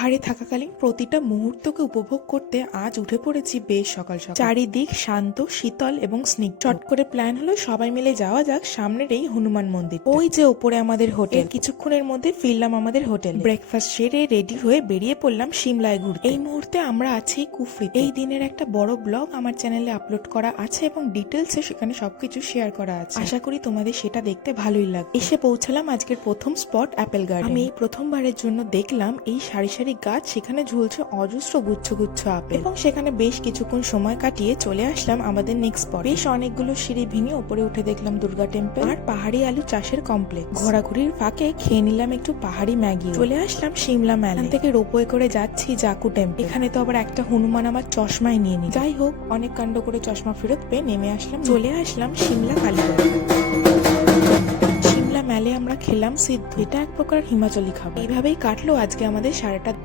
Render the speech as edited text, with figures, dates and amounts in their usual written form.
পাহাড়ে থাকাকালীন প্রতিটা মুহূর্তকে উপভোগ করতে আজ উঠে পড়েছি বেশ সকাল সকাল। চারিদিক শান্ত, শীতল এবং স্নিগ্ধ। চট করে প্ল্যান হলো সবাই মিলে যাওয়া যাক সামনের এই হনুমান মন্দির। ওই যে ওপরে আমাদের হোটেল। কিছুক্ষণের মধ্যে ফিরলাম আমাদের হোটেল। ব্রেকফাস্ট সেরে রেডি হয়ে বেরিয়ে পড়লাম সিমলায় ঘুরতে। এই মুহূর্তে আমরা আছি কুফরিতে। এই দিনের একটা বড় ব্লগ আমার চ্যানেলে আপলোড করা আছে এবং ডিটেলসে সেখানে সবকিছু শেয়ার করা আছে। আশা করি তোমাদের সেটা দেখতে ভালোই লাগবে। এসে পৌঁছালাম আজকের প্রথম স্পট অ্যাপেল গার্ডেন। আমি এই প্রথমবারের জন্য দেখলাম এই সারি সারি গাছ, সেখানে ঝুলছে অজস্র গুচ্ছ গুচ্ছ আপেল এবং সেখানে বেশ কিছুক্ষণ সময় কাটিয়ে চলে আসলাম আমাদের নেক্সট স্পট। বেশ অনেকগুলো সিঁড়ি ভেঙে উপরে উঠে দেখলাম দুর্গা টেম্পল আর পাহাড়ি আলু চাষের কমপ্লেক্স। ঘোরাঘুরির ফাঁকে খেয়ে নিলাম একটু পাহাড়ি ম্যাগি। চলে আসলাম সিমলা মেলা থেকে রোপওয়ে করে যাচ্ছি জাকু টেম্পল। এখানে তো আবার একটা হনুমান আমার চশমায় নিয়ে নি। যাই হোক, অনেক কাণ্ড করে চশমা ফেরত পেয়ে নেমে আসলাম। চলে আসলাম সিমলা কালীবাড়ি। সিমলা মেলে আমরা খেলাম সিদ্ধ। এটা এক প্রকার হিমাচলি খাবার। এইভাবেই কাটলো আজকে আমাদের সারাটা